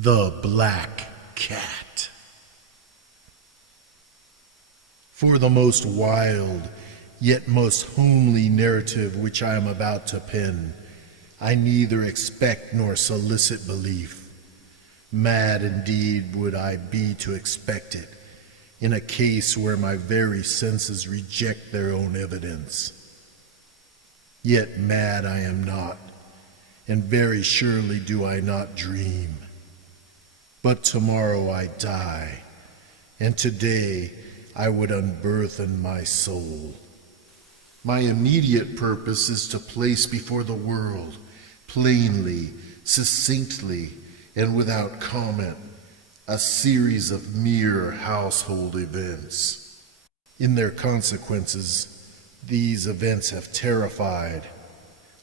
The Black Cat. For the most wild, yet most homely narrative which I am about to pen, I neither expect nor solicit belief. Mad indeed would I be to expect it, in a case where my very senses reject their own evidence. Yet mad I am not, and very surely do I not dream. But tomorrow I die, and today I would unburthen my soul. My immediate purpose is to place before the world, plainly, succinctly, and without comment, a series of mere household events. In their consequences, these events have terrified,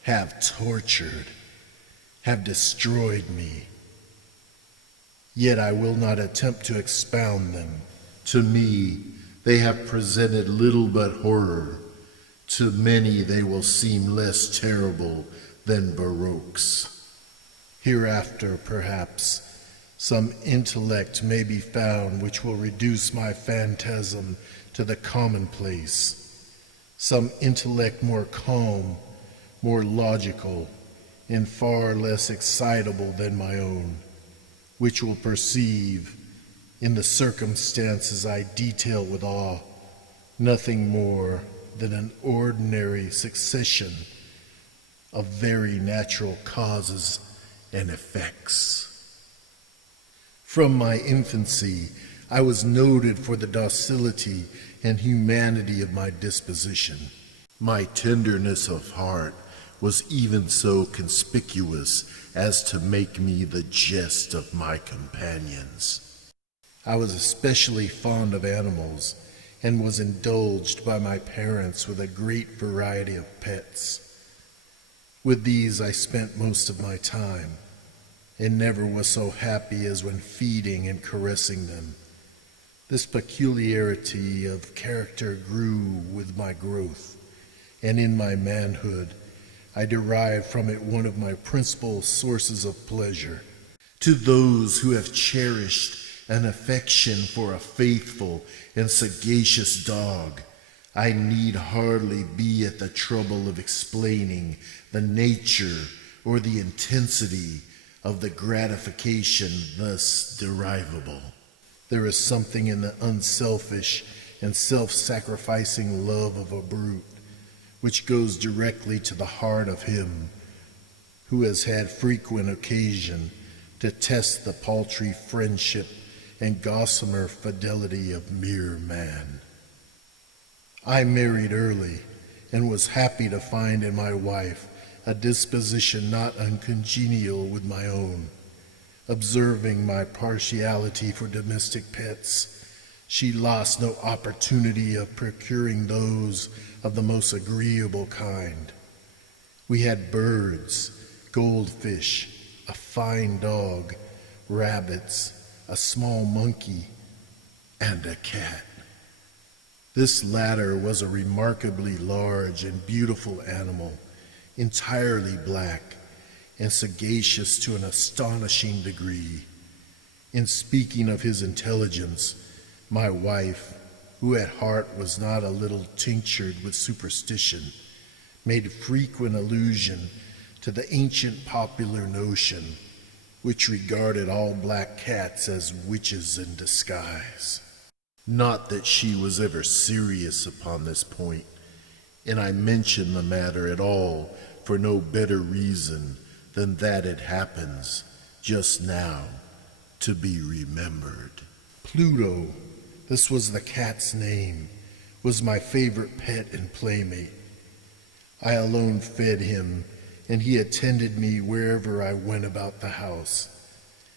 have tortured, have destroyed me. Yet I will not attempt to expound them. To me, they have presented little but horror. To many, they will seem less terrible than Baroque's. Hereafter, perhaps, some intellect may be found which will reduce my phantasm to the commonplace. Some intellect more calm, more logical, and far less excitable than my own, which will perceive, in the circumstances I detail with awe, nothing more than an ordinary succession of very natural causes and effects. From my infancy, I was noted for the docility and humanity of my disposition. My tenderness of heart was even so conspicuous as to make me the jest of my companions. I was especially fond of animals, and was indulged by my parents with a great variety of pets. With these I spent most of my time, and never was so happy as when feeding and caressing them. This peculiarity of character grew with my growth, and in my manhood I derived from it one of my principal sources of pleasure. To those who have cherished an affection for a faithful and sagacious dog, I need hardly be at the trouble of explaining the nature or the intensity of the gratification thus derivable. There is something in the unselfish and self-sacrificing love of a brute which goes directly to the heart of him who has had frequent occasion to test the paltry friendship and gossamer fidelity of mere man. I married early, and was happy to find in my wife a disposition not uncongenial with my own. Observing my partiality for domestic pets, she lost no opportunity of procuring those of the most agreeable kind. We had birds, goldfish, a fine dog, rabbits, a small monkey, and a cat. This latter was a remarkably large and beautiful animal, entirely black, and sagacious to an astonishing degree. In speaking of his intelligence, my wife, who at heart was not a little tinctured with superstition, made frequent allusion to the ancient popular notion, which regarded all black cats as witches in disguise. Not that she was ever serious upon this point, and I mention the matter at all for no better reason than that it happens, just now, to be remembered. Pluto, this was the cat's name, was my favorite pet and playmate. I alone fed him, and he attended me wherever I went about the house.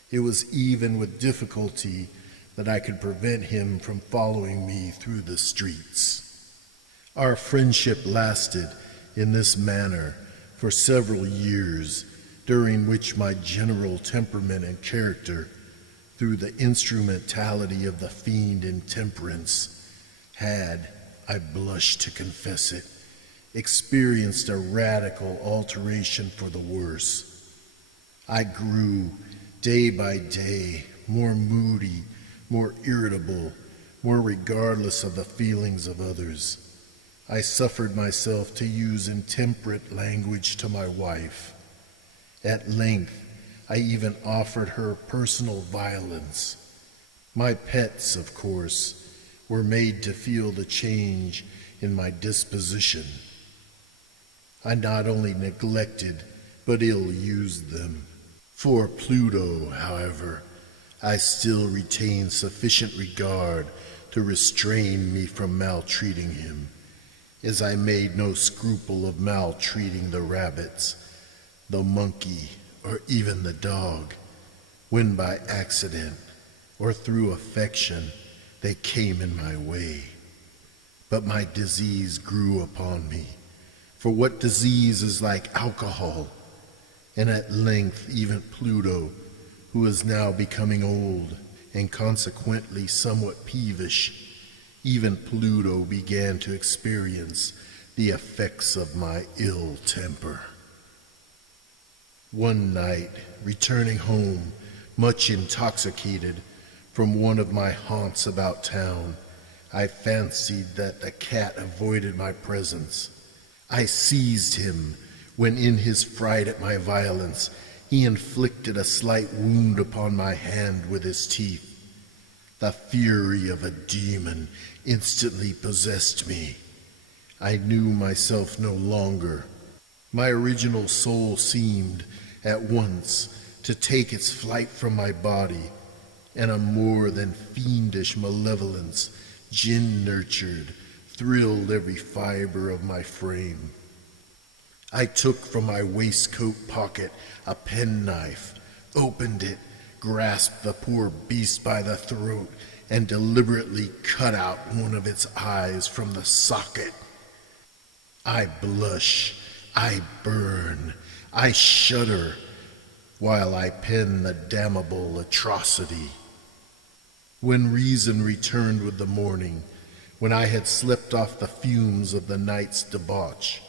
It was even with difficulty that I could prevent him from following me through the streets. Our friendship lasted in this manner for several years, during which my general temperament and character, through the instrumentality of the fiend intemperance, had, I blush to confess it, experienced a radical alteration for the worse. I grew, day by day, more moody, more irritable, more regardless of the feelings of others. I suffered myself to use intemperate language to my wife. At length, I even offered her personal violence. My pets, of course, were made to feel the change in my disposition. I not only neglected, but ill-used them. For Pluto, however, I still retained sufficient regard to restrain me from maltreating him, as I made no scruple of maltreating the rabbits, the monkey, or even the dog, when by accident or through affection they came in my way. But my disease grew upon me, for what disease is like alcohol? And at length even Pluto, who is now becoming old and consequently somewhat peevish, even Pluto began to experience the effects of my ill temper. One night, returning home, much intoxicated, from one of my haunts about town, I fancied that the cat avoided my presence. I seized him, when in his fright at my violence, he inflicted a slight wound upon my hand with his teeth. The fury of a demon instantly possessed me. I knew myself no longer. My original soul seemed, at once, to take its flight from my body, and a more than fiendish malevolence, gin-nurtured, thrilled every fiber of my frame. I took from my waistcoat pocket a penknife, opened it, grasped the poor beast by the throat, and deliberately cut out one of its eyes from the socket. I blush, I burn, I shudder, while I pen the damnable atrocity. When reason returned with the morning, when I had slept off the fumes of the night's debauch,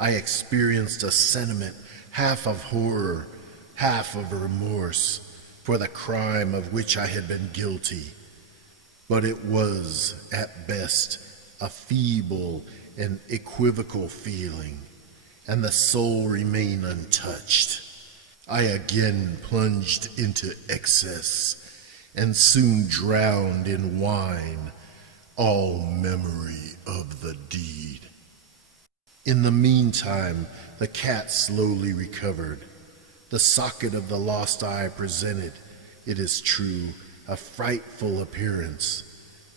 I experienced a sentiment half of horror, half of remorse, for the crime of which I had been guilty. But it was, at best, a feeble and equivocal feeling, and the soul remained untouched. I again plunged into excess, and soon drowned in wine all memory of the deed. In the meantime, the cat slowly recovered. The socket of the lost eye presented, it is true, a frightful appearance,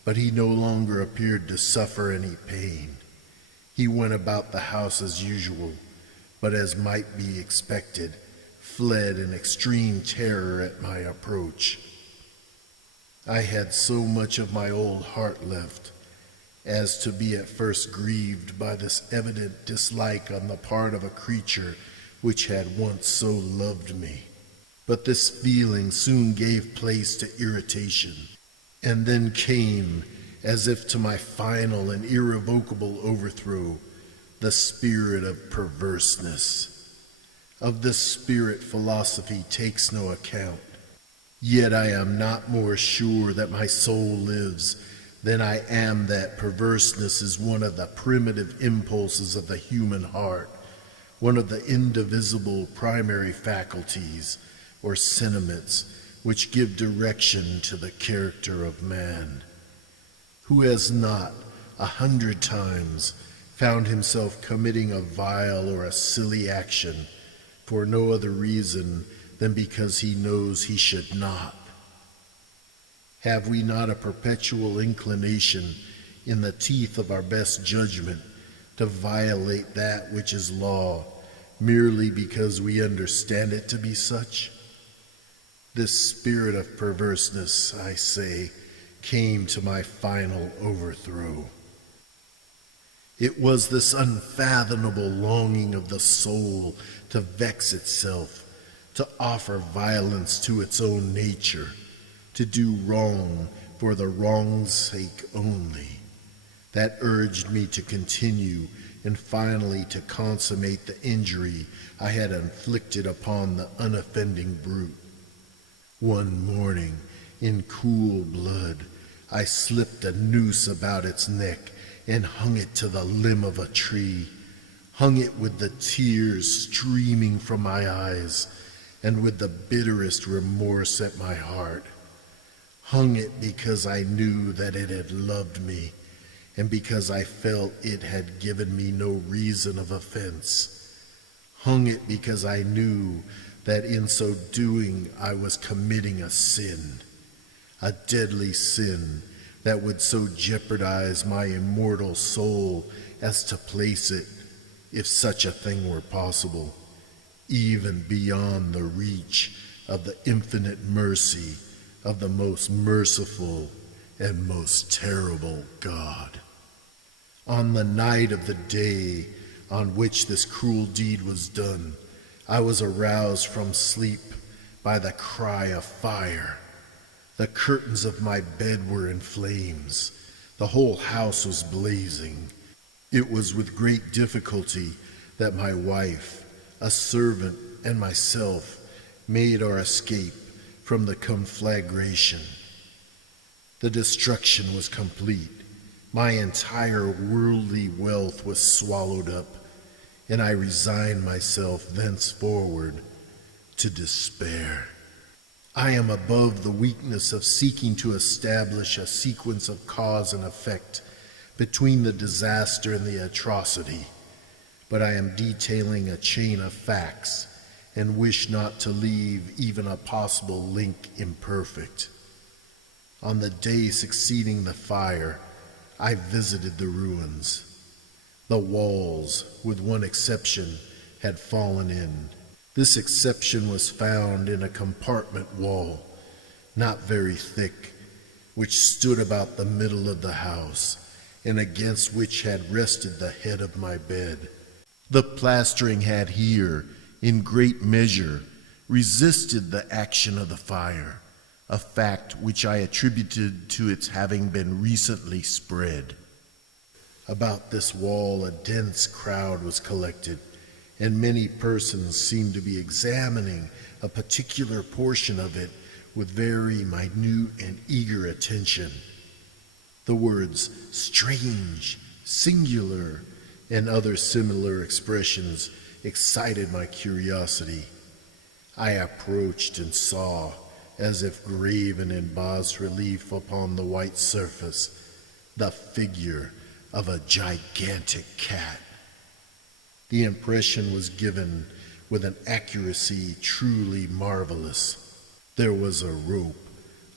but he no longer appeared to suffer any pain. He went about the house as usual, but as might be expected, fled in extreme terror at my approach. I had so much of my old heart left as to be at first grieved by this evident dislike on the part of a creature which had once so loved me. But this feeling soon gave place to irritation, and then came, as if to my final and irrevocable overthrow, the spirit of perverseness. Of this spirit philosophy takes no account. Yet I am not more sure that my soul lives than I am that perverseness is one of the primitive impulses of the human heart, one of the indivisible primary faculties or sentiments which give direction to the character of man. Who has not 100 times found himself committing a vile or a silly action for no other reason than because he knows he should not? Have we not a perpetual inclination in the teeth of our best judgment to violate that which is law merely because we understand it to be such? This spirit of perverseness, I say, came to my final overthrow. It was this unfathomable longing of the soul to vex itself, to offer violence to its own nature, to do wrong for the wrong's sake only, that urged me to continue and finally to consummate the injury I had inflicted upon the unoffending brute. One morning, in cool blood, I slipped a noose about its neck and hung it to the limb of a tree, hung it with the tears streaming from my eyes and with the bitterest remorse at my heart. Hung it because I knew that it had loved me, and because I felt it had given me no reason of offense. Hung it because I knew that in so doing I was committing a sin, a deadly sin that would so jeopardize my immortal soul as to place it, if such a thing were possible, even beyond the reach of the infinite mercy of the most merciful and most terrible God. On the night of the day on which this cruel deed was done, I was aroused from sleep by the cry of fire. The curtains of my bed were in flames. The whole house was blazing. It was with great difficulty that my wife, a servant, and myself made our escape from the conflagration. The destruction was complete. My entire worldly wealth was swallowed up, and I resigned myself thenceforward to despair. I am above the weakness of seeking to establish a sequence of cause and effect between the disaster and the atrocity, but I am detailing a chain of facts and wish not to leave even a possible link imperfect. On the day succeeding the fire, I visited the ruins. The walls, with one exception, had fallen in. This exception was found in a compartment wall, not very thick, which stood about the middle of the house, and against which had rested the head of my bed. The plastering had here, in great measure, resisted the action of the fire, a fact which I attributed to its having been recently spread. About this wall a dense crowd was collected, and many persons seemed to be examining a particular portion of it with very minute and eager attention. The words strange, singular, and other similar expressions excited my curiosity. I approached and saw, as if graven in bas-relief upon the white surface, the figure of a gigantic cat. The impression was given with an accuracy truly marvelous. There was a rope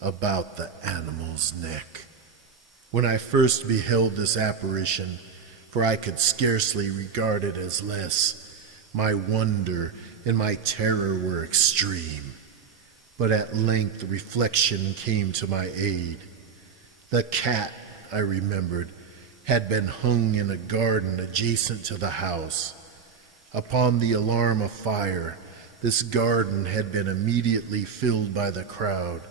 about the animal's neck. When I first beheld this apparition, for I could scarcely regard it as less, my wonder and my terror were extreme. But at length reflection came to my aid. The cat, I remembered, had been hung in a garden adjacent to the house. Upon the alarm of fire, this garden had been immediately filled by the crowd,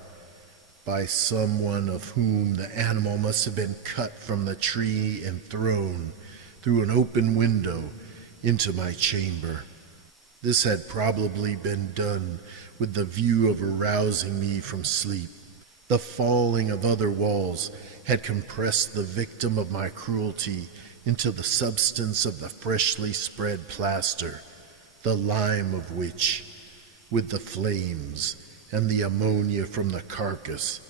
by someone of whom the animal must have been cut from the tree and thrown through an open window into my chamber. This had probably been done with the view of arousing me from sleep. The falling of other walls had compressed the victim of my cruelty into the substance of the freshly spread plaster, the lime of which, with the flames and the ammonia from the carcass,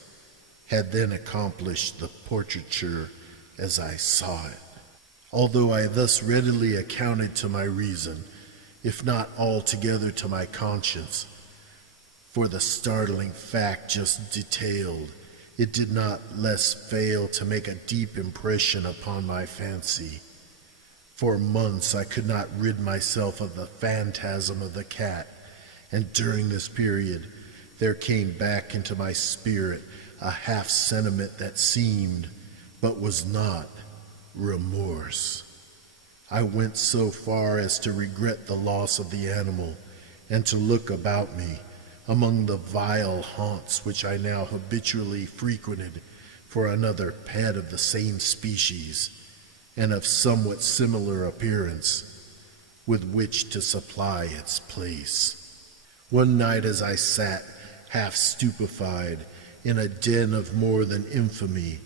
had then accomplished the portraiture as I saw it. Although I thus readily accounted to my reason, if not altogether to my conscience, for the startling fact just detailed, it did not less fail to make a deep impression upon my fancy. For months I could not rid myself of the phantasm of the cat, and during this period there came back into my spirit a half sentiment that seemed, but was not, remorse. I went so far as to regret the loss of the animal, and to look about me among the vile haunts which I now habitually frequented for another pet of the same species and of somewhat similar appearance, with which to supply its place. One night as I sat, half stupefied, in a den of more than infamy,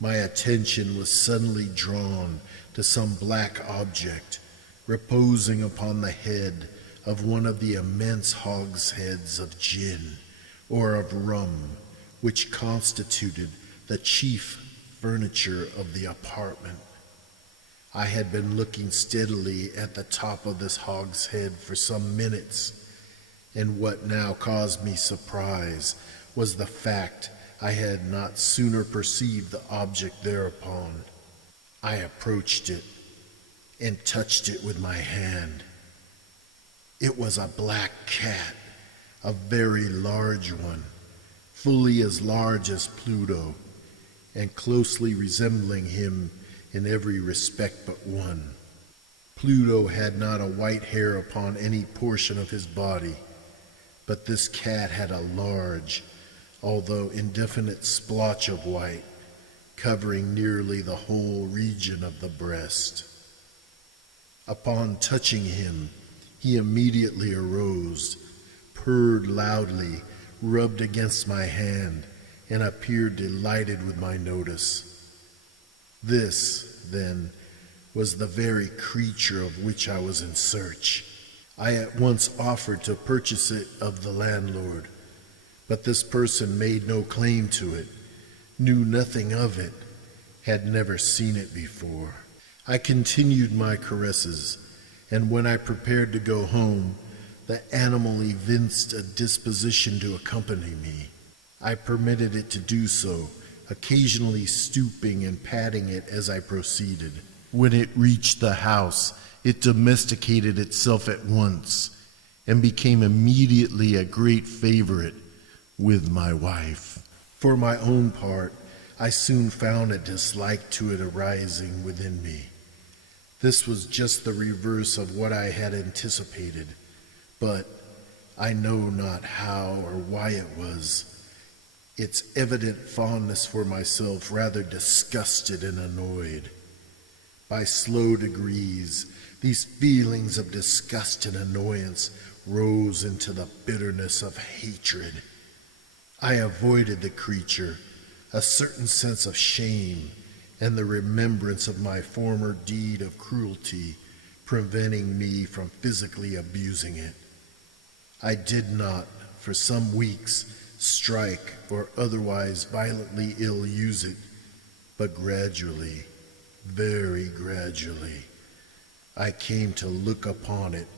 my attention was suddenly drawn to some black object reposing upon the head of one of the immense hogsheads of gin or of rum which constituted the chief furniture of the apartment. I had been looking steadily at the top of this hogshead for some minutes, and what now caused me surprise was the fact I had not sooner perceived the object thereupon. I approached it and touched it with my hand. It was a black cat, a very large one, fully as large as Pluto, and closely resembling him in every respect but one. Pluto had not a white hair upon any portion of his body, but this cat had a large, although indefinite splotch of white, covering nearly the whole region of the breast. Upon touching him, he immediately arose, purred loudly, rubbed against my hand, and appeared delighted with my notice. This, then, was the very creature of which I was in search. I at once offered to purchase it of the landlord, but this person made no claim to it, knew nothing of it, had never seen it before. I continued my caresses, and when I prepared to go home, the animal evinced a disposition to accompany me. I permitted it to do so, occasionally stooping and patting it as I proceeded. When it reached the house, it domesticated itself at once and became immediately a great favorite with my wife. For my own part, I soon found a dislike to it arising within me. This was just the reverse of what I had anticipated, but I know not how or why it was. Its evident fondness for myself rather disgusted and annoyed. By slow degrees, these feelings of disgust and annoyance rose into the bitterness of hatred. I avoided the creature, a certain sense of shame and the remembrance of my former deed of cruelty preventing me from physically abusing it. I did not, for some weeks, strike or otherwise violently ill-use it, but gradually, very gradually, I came to look upon it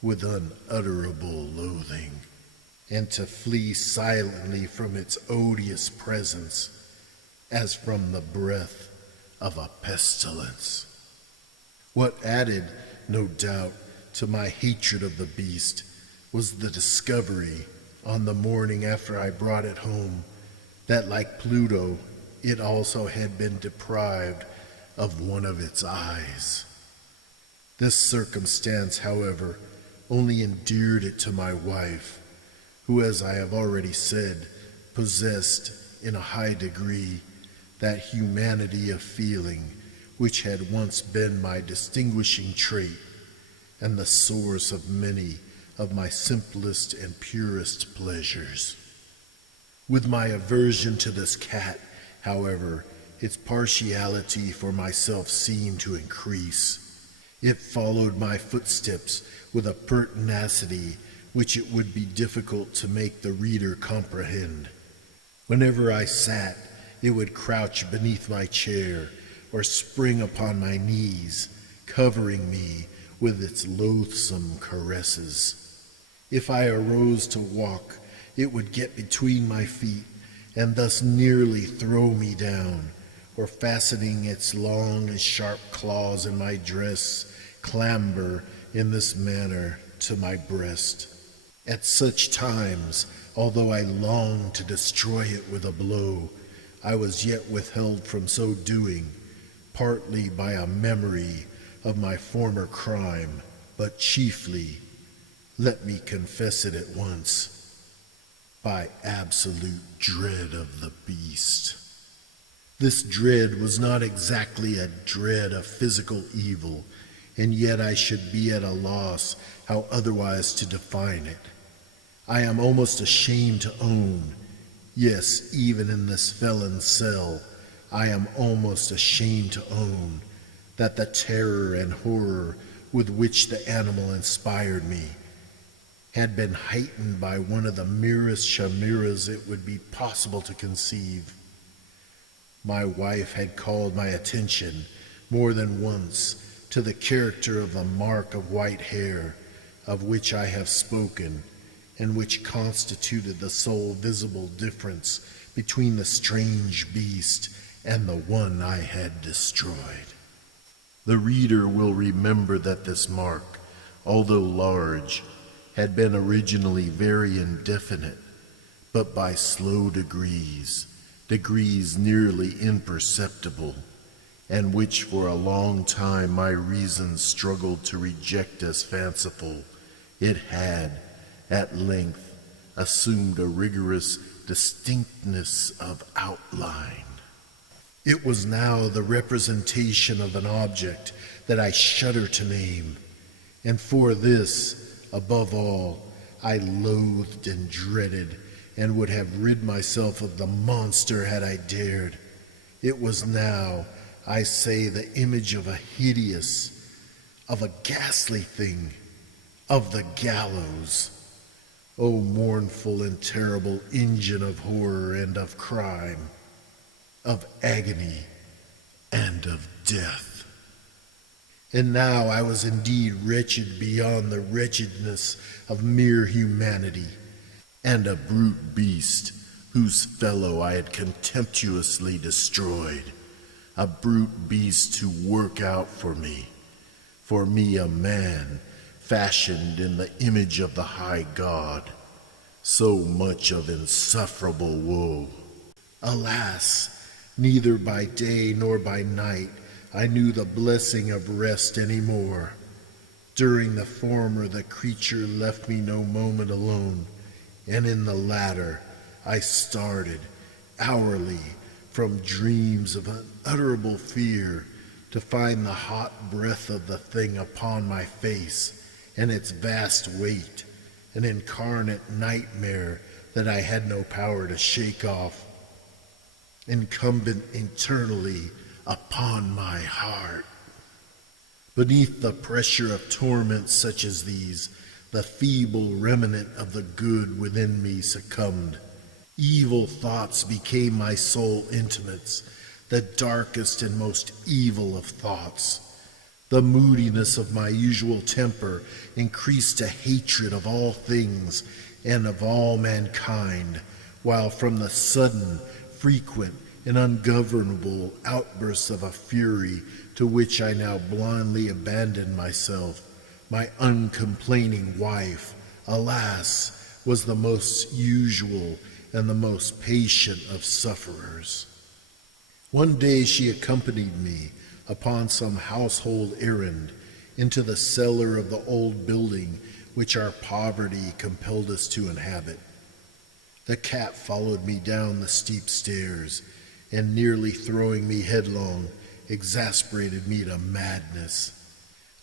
with unutterable loathing, and to flee silently from its odious presence as from the breath of a pestilence. What added, no doubt, to my hatred of the beast was the discovery, on the morning after I brought it home, that like Pluto, it also had been deprived of one of its eyes. This circumstance, however, only endeared it to my wife, who, as I have already said, possessed, in a high degree, that humanity of feeling which had once been my distinguishing trait and the source of many of my simplest and purest pleasures. With my aversion to this cat, however, its partiality for myself seemed to increase. It followed my footsteps with a pertinacity which it would be difficult to make the reader comprehend. Whenever I sat, it would crouch beneath my chair or spring upon my knees, covering me with its loathsome caresses. If I arose to walk, it would get between my feet and thus nearly throw me down, or fastening its long and sharp claws in my dress, clamber in this manner to my breast. At such times, although I longed to destroy it with a blow, I was yet withheld from so doing, partly by a memory of my former crime, but chiefly, let me confess it at once, by absolute dread of the beast. This dread was not exactly a dread of physical evil, and yet I should be at a loss how otherwise to define it. I am almost ashamed to own, yes, even in this felon's cell, I am almost ashamed to own that the terror and horror with which the animal inspired me had been heightened by one of the merest chimeras it would be possible to conceive. My wife had called my attention more than once to the character of the mark of white hair of which I have spoken, and which constituted the sole visible difference between the strange beast and the one I had destroyed. The reader will remember that this mark, although large, had been originally very indefinite, but by slow degrees nearly imperceptible, and which for a long time my reason struggled to reject as fanciful, it had, at length, assumed a rigorous distinctness of outline. It was now the representation of an object that I shudder to name, and for this, above all, I loathed and dreaded, and would have rid myself of the monster had I dared. It was now, I say, the image of a hideous, of a ghastly thing, of the gallows. O mournful and terrible engine of horror and of crime, of agony and of death. And now I was indeed wretched beyond the wretchedness of mere humanity, and a brute beast whose fellow I had contemptuously destroyed, a brute beast to work out for me a man fashioned in the image of the high God, so much of insufferable woe. Alas, neither by day nor by night I knew the blessing of rest any more. During the former the creature left me no moment alone, and in the latter I started, hourly, from dreams of unutterable fear, to find the hot breath of the thing upon my face, and its vast weight, an incarnate nightmare that I had no power to shake off, incumbent eternally upon my heart. Beneath the pressure of torments such as these, the feeble remnant of the good within me succumbed. Evil thoughts became my sole intimates, the darkest and most evil of thoughts. The moodiness of my usual temper increased to hatred of all things and of all mankind, while from the sudden, frequent, and ungovernable outbursts of a fury to which I now blindly abandoned myself, my uncomplaining wife, alas, was the most usual and the most patient of sufferers. One day she accompanied me upon some household errand into the cellar of the old building which our poverty compelled us to inhabit. The cat followed me down the steep stairs, and nearly throwing me headlong, exasperated me to madness.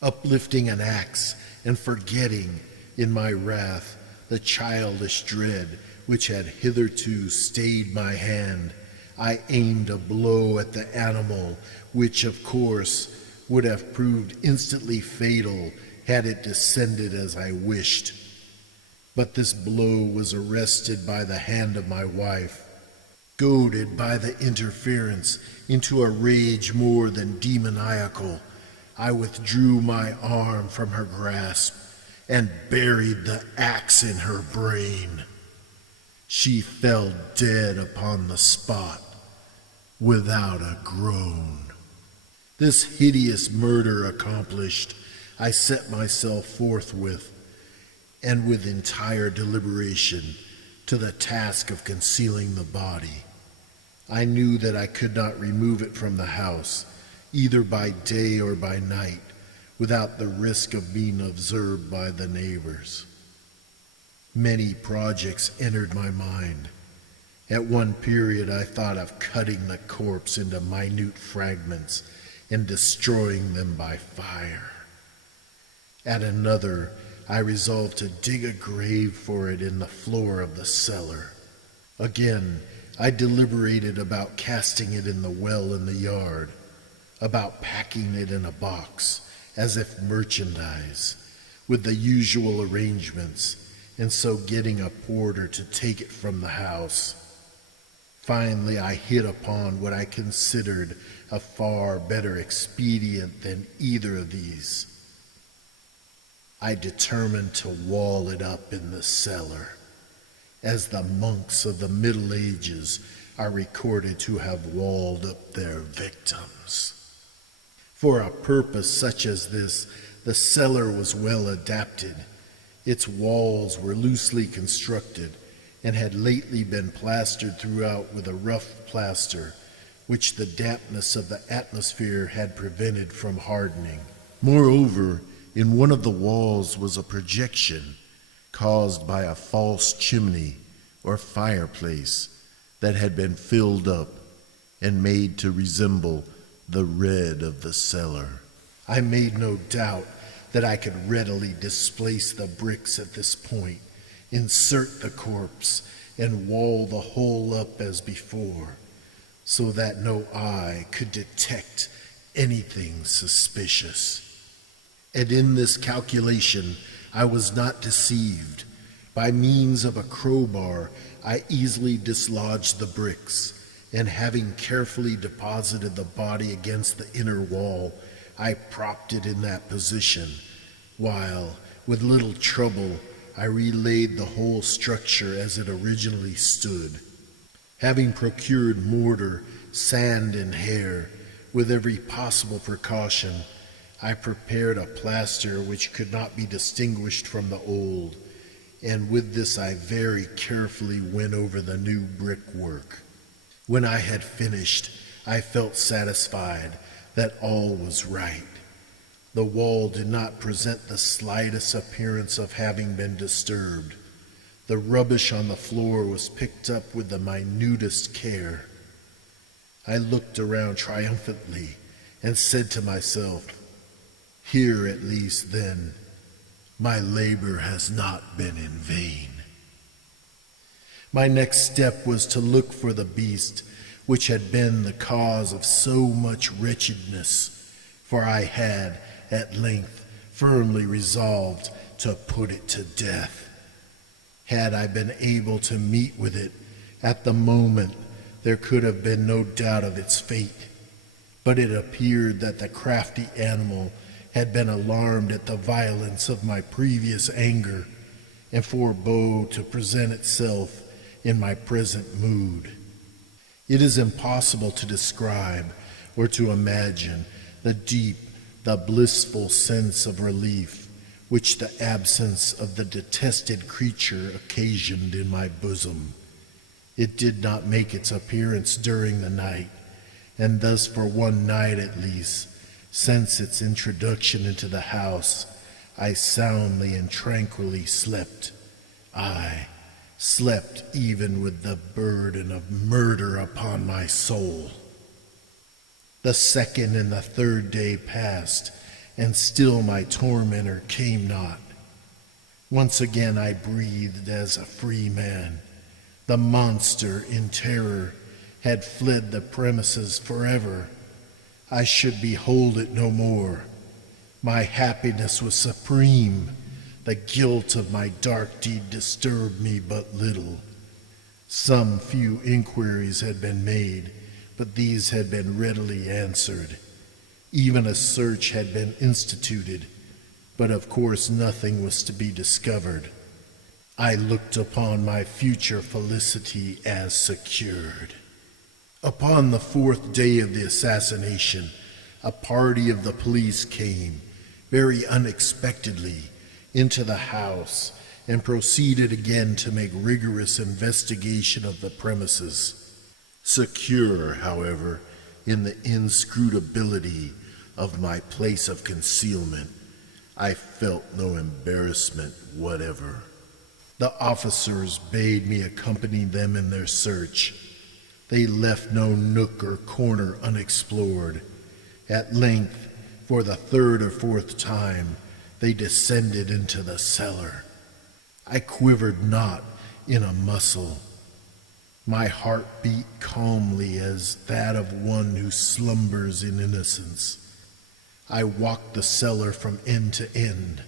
Uplifting an axe and forgetting, in my wrath, the childish dread which had hitherto stayed my hand, I aimed a blow at the animal, which, of course, would have proved instantly fatal had it descended as I wished. But this blow was arrested by the hand of my wife. Goaded by the interference into a rage more than demoniacal, I withdrew my arm from her grasp and buried the axe in her brain. She fell dead upon the spot without a groan. This hideous murder accomplished, I set myself forthwith, and with entire deliberation, to the task of concealing the body. I knew that I could not remove it from the house, either by day or by night, without the risk of being observed by the neighbors. Many projects entered my mind. At one period, I thought of cutting the corpse into minute fragments and destroying them by fire. At another, I resolved to dig a grave for it in the floor of the cellar. Again, I deliberated about casting it in the well in the yard, about packing it in a box, as if merchandise, with the usual arrangements, and so getting a porter to take it from the house. Finally, I hit upon what I considered a far better expedient than either of these. I determined to wall it up in the cellar, as the monks of the Middle Ages are recorded to have walled up their victims. For a purpose such as this, the cellar was well adapted. Its walls were loosely constructed and had lately been plastered throughout with a rough plaster, which the dampness of the atmosphere had prevented from hardening. Moreover, in one of the walls was a projection caused by a false chimney or fireplace that had been filled up and made to resemble the red of the cellar. I made no doubt that I could readily displace the bricks at this point, insert the corpse, and wall the whole up as before, so that no eye could detect anything suspicious. And in this calculation I was not deceived. By means of a crowbar, I easily dislodged the bricks, and having carefully deposited the body against the inner wall, I propped it in that position, while, with little trouble, I relaid the whole structure as it originally stood. Having procured mortar, sand, and hair, with every possible precaution, I prepared a plaster which could not be distinguished from the old, and with this I very carefully went over the new brickwork. When I had finished, I felt satisfied that all was right. The wall did not present the slightest appearance of having been disturbed. The rubbish on the floor was picked up with the minutest care. I looked around triumphantly and said to myself, "Here at least, then, my labor has not been in vain." My next step was to look for the beast which had been the cause of so much wretchedness, for I had, at length, firmly resolved to put it to death. Had I been able to meet with it at the moment, there could have been no doubt of its fate, but it appeared that the crafty animal had been alarmed at the violence of my previous anger, and forbore to present itself in my present mood. It is impossible to describe or to imagine the deep, the blissful sense of relief which the absence of the detested creature occasioned in my bosom. It did not make its appearance during the night, and thus for one night at least, since its introduction into the house, I soundly and tranquilly slept. I slept even with the burden of murder upon my soul. The second and the third day passed, and still my tormentor came not. Once again I breathed as a free man. The monster, in terror, had fled the premises forever. I should behold it no more. My happiness was supreme. The guilt of my dark deed disturbed me but little. Some few inquiries had been made, but these had been readily answered. Even a search had been instituted, but of course nothing was to be discovered. I looked upon my future felicity as secured. Upon the fourth day of the assassination, a party of the police came, very unexpectedly, into the house and proceeded again to make rigorous investigation of the premises. Secure, however, in the inscrutability of my place of concealment, I felt no embarrassment whatever. The officers bade me accompany them in their search. They left no nook or corner unexplored. At length, for the third or fourth time, they descended into the cellar. I quivered not in a muscle. My heart beat calmly as that of one who slumbers in innocence. I walked the cellar from end to end.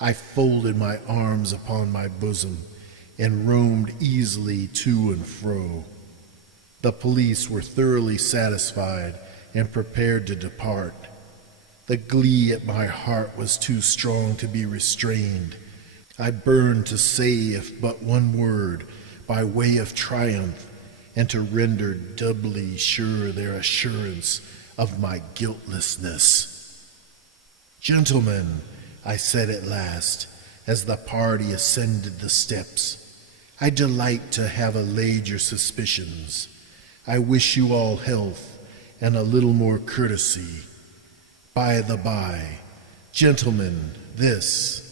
I folded my arms upon my bosom and roamed easily to and fro. The police were thoroughly satisfied and prepared to depart. The glee at my heart was too strong to be restrained. I burned to say if but one word by way of triumph, and to render doubly sure their assurance of my guiltlessness. "Gentlemen," I said at last, as the party ascended the steps, "I delight to have allayed your suspicions. I wish you all health and a little more courtesy. By the by, gentlemen, this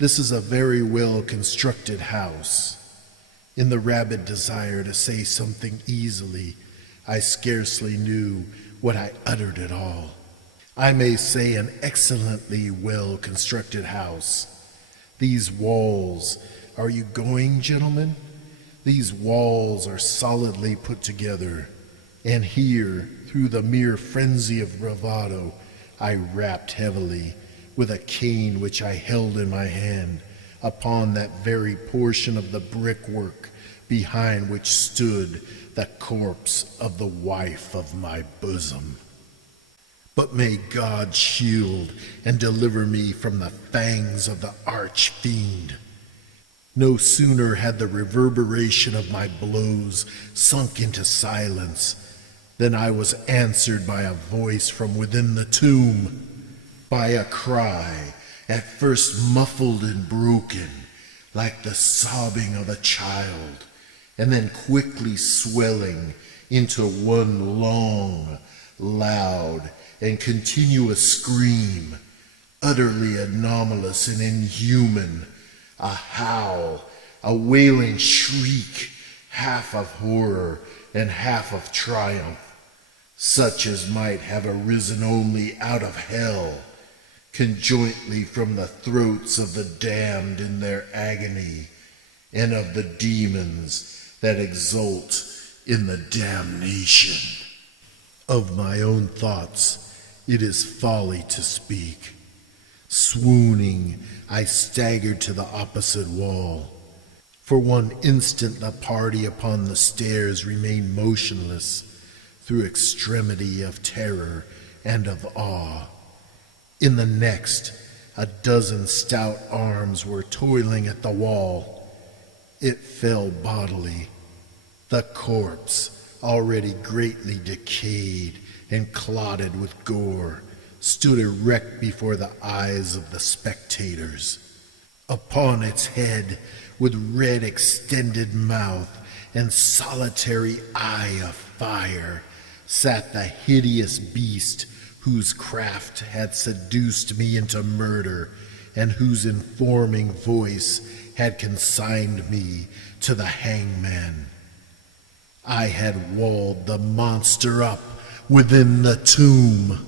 is a very well-constructed house." In the rabid desire to say something easily, I scarcely knew what I uttered at all. I may say an excellently well-constructed house. These walls, are you going, gentlemen? These walls are solidly put together, and here, through the mere frenzy of bravado, I rapped heavily, with a cane which I held in my hand, upon that very portion of the brickwork behind which stood the corpse of the wife of my bosom. But may God shield and deliver me from the fangs of the arch-fiend. No sooner had the reverberation of my blows sunk into silence than I was answered by a voice from within the tomb, by a cry, at first muffled and broken, like the sobbing of a child, and then quickly swelling into one long, loud, and continuous scream, utterly anomalous and inhuman, a howl, a wailing shriek, half of horror and half of triumph, such as might have arisen only out of hell, conjointly from the throats of the damned in their agony, and of the demons that exult in the damnation. Of my own thoughts it is folly to speak. Swooning, I staggered to the opposite wall. For one instant the party upon the stairs remained motionless, through extremity of terror and of awe. In the next, a dozen stout arms were toiling at the wall. It fell bodily. The corpse, already greatly decayed and clotted with gore, stood erect before the eyes of the spectators. Upon its head, with red extended mouth and solitary eye of fire, sat the hideous beast whose craft had seduced me into murder, and whose informing voice had consigned me to the hangman. I had walled the monster up within the tomb.